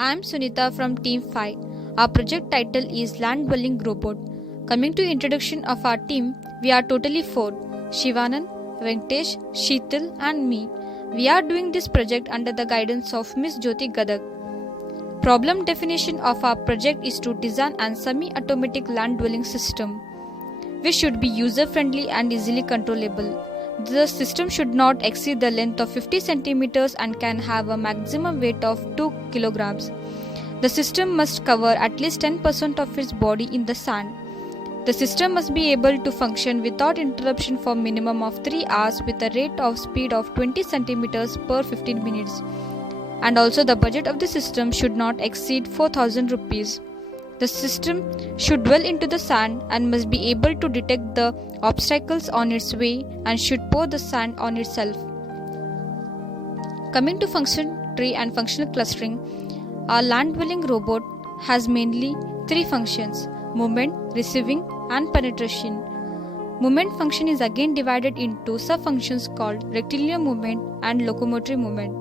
I am Sunita from Team 5. Our project title is Land Dwelling Robot. Coming to introduction of our team, we are totally 4. Shivanand, Venkatesh, Sheetal and me. We are doing this project under the guidance of Miss Jyoti Gadak. Problem definition of our project is to design a semi-automatic land dwelling system, which should be user-friendly and easily controllable. The system should not exceed the length of 50 centimeters and can have a maximum weight of 2 kilograms. The system must cover at least 10% of its body in the sand. The system must be able to function without interruption for minimum of 3 hours with a rate of speed of 20 centimeters per 15 minutes. And also the budget of the system should not exceed 4,000 rupees. The system should dwell into the sand and must be able to detect the obstacles on its way and should pour the sand on itself. Coming to function tree and functional clustering, our land dwelling robot has mainly 3 functions: movement, receiving and penetration. Movement function is again divided into sub-functions called rectilinear movement and locomotory movement.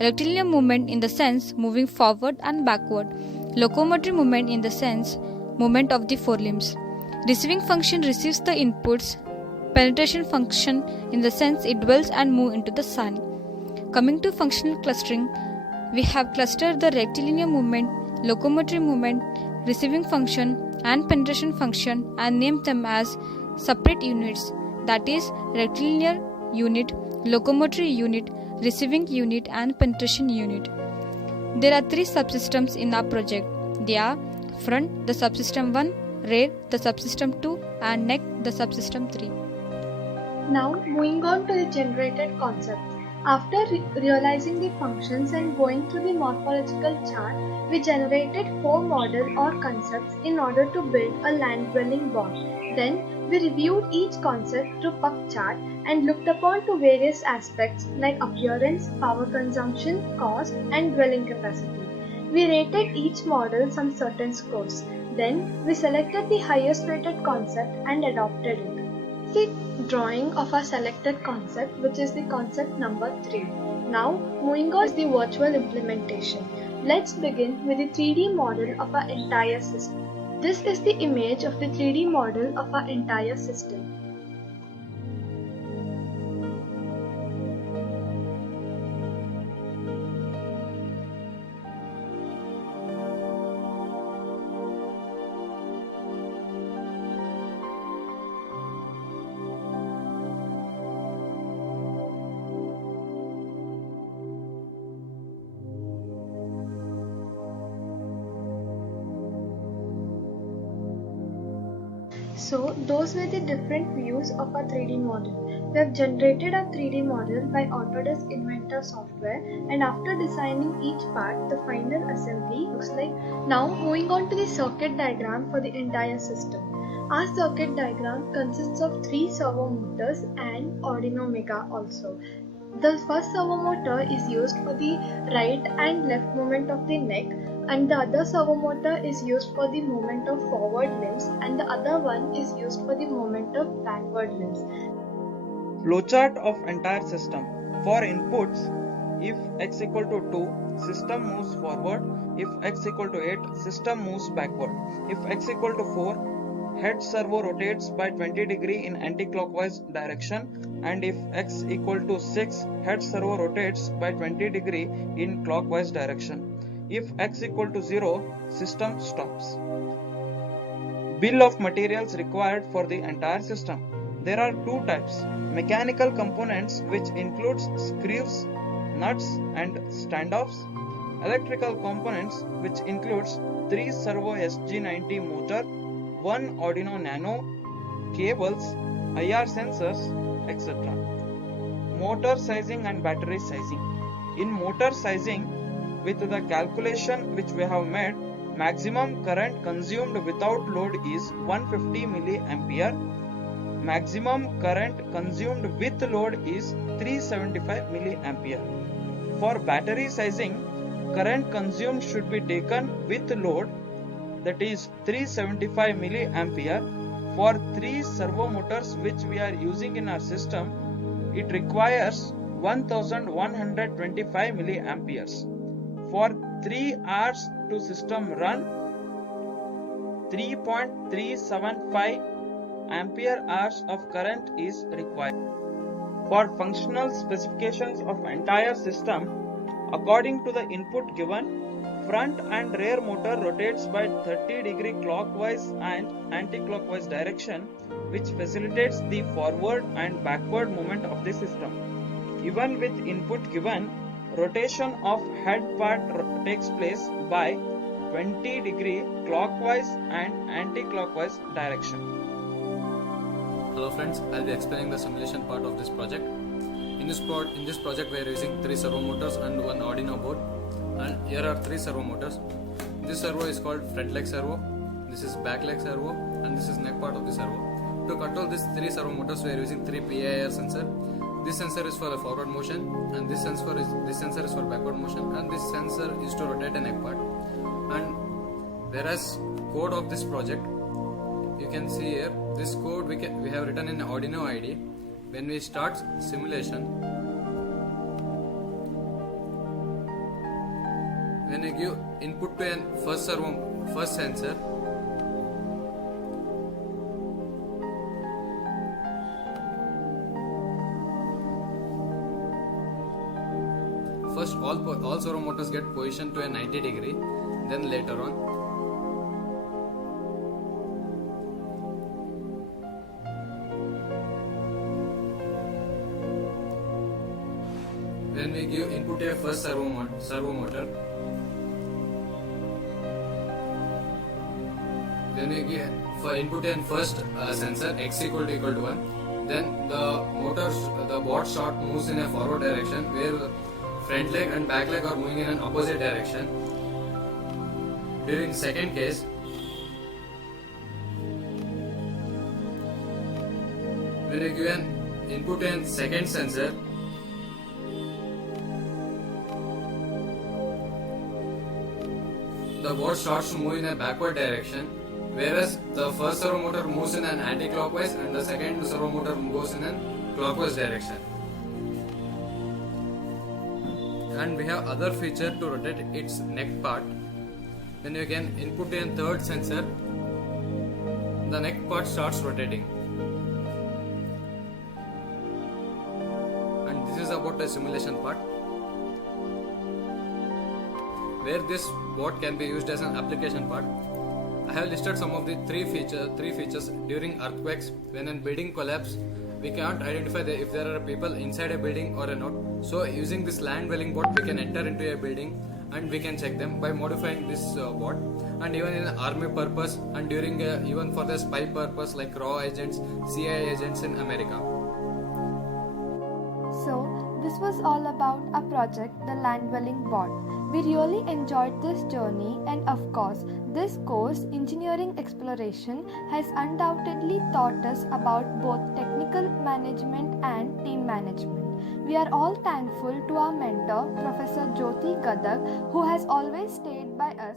Rectilinear movement in the sense moving forward and backward. Locomotory movement in the sense movement of the forelimbs. Receiving function receives the inputs. Penetration function in the sense it dwells and moves into the sand. Coming to functional clustering, we have clustered the rectilinear movement, locomotory movement, receiving function and penetration function and named them as separate units, that is rectilinear unit, locomotory unit, receiving unit and penetration unit. There are 3 subsystems in our project. They are front, the subsystem 1, rear, the subsystem 2 and neck, the subsystem 3. Now moving on to the generated concepts. After realizing the functions and going through the morphological chart, we generated 4 models or concepts in order to build a land dwelling bot. Then we reviewed each concept through puck chart and looked upon to various aspects like appearance, power consumption, cost and dwelling capacity. We rated each model some certain scores. Then we selected the highest rated concept and adopted it. The drawing of our selected concept, which is the concept number 3. Now moving on to the virtual implementation. Let's begin with the 3D model of our entire system. This is the image of the 3D model of our entire system. So those were the different views of our 3D model. We have generated our 3D model by Autodesk Inventor software, and after designing each part, the final assembly looks like. Now moving on to the circuit diagram for the entire system. Our circuit diagram consists of 3 servo motors and Arduino Mega also. The first servo motor is used for the right and left movement of the neck, and the other servo motor is used for the movement of forward limbs, and the other one is used for the movement of backward limbs. Flowchart of entire system. For inputs, if x equal to 2, system moves forward. If x equal to 8, system moves backward. If x equal to 4, head servo rotates by 20 degree in anti-clockwise direction, and if x equal to 6, head servo rotates by 20 degree in clockwise direction. If x equal to 0, system stops. Bill of materials required for the entire system. There are 2 types: mechanical components, which includes screws, nuts and standoffs; electrical components, which includes 3 servo SG90 motor, 1 Arduino Nano, cables, IR sensors, etc. Motor sizing and battery sizing. In motor sizing, with the calculation which we have made, maximum current consumed without load is 150 milliampere. Maximum current consumed with load is 375 milliampere. For battery sizing, current consumed should be taken with load, that is 375 milliampere. For 3 servo motors which we are using in our system, it requires 1125 milliamperes. For 3 hours to system run, 3.375 ampere hours of current is required. For functional specifications of entire system, according to the input given, front and rear motor rotates by 30-degree clockwise and anti-clockwise direction, which facilitates the forward and backward movement of the system. Even with input given, rotation of head part takes place by 20-degree clockwise and anti-clockwise direction. Hello friends, I'll be explaining the simulation part of this project. In this project we are using 3 servo motors and 1 Arduino board, and here are 3 servo motors. This servo is called front leg servo, this is back leg servo, and this is neck part of the servo. To control these 3 servo motors we are using 3 PIR sensor. This sensor is for the forward motion, and this sensor is for backward motion, and this sensor is to rotate a neck part. And whereas code of this project, you can see here, this code we have written in Arduino IDE. When we start simulation, when we give input to an first sensor, first all servo motors get positioned to a 90 degree, then later on when we give input to a first servo motor, when we give for input in first sensor x equal to 1, then the board shot moves in a forward direction where the front leg and back leg are moving in an opposite direction. During second case, when we give an input in second sensor, the board starts to move in a backward direction, whereas the first servo motor moves in an anti-clockwise and the second servo motor goes in a clockwise direction. And we have other feature to rotate its neck part. When you can input a third sensor, the neck part starts rotating. And this is about the simulation part, where this board can be used as an application part. I have listed some of the three features during earthquakes. When a building collapses, we can't identify if there are people inside a building or not. So using this land dwelling board, we can enter into a building and we can check them by modifying this board. And even in army purpose, and during even for the spy purpose like raw agents, CIA agents in America. So, this was all about our project, the land dwelling board. We really enjoyed this journey, and of course, this course, Engineering Exploration, has undoubtedly taught us about both technical management and team management. We are all thankful to our mentor, Professor Jyoti Gadag, who has always stayed by us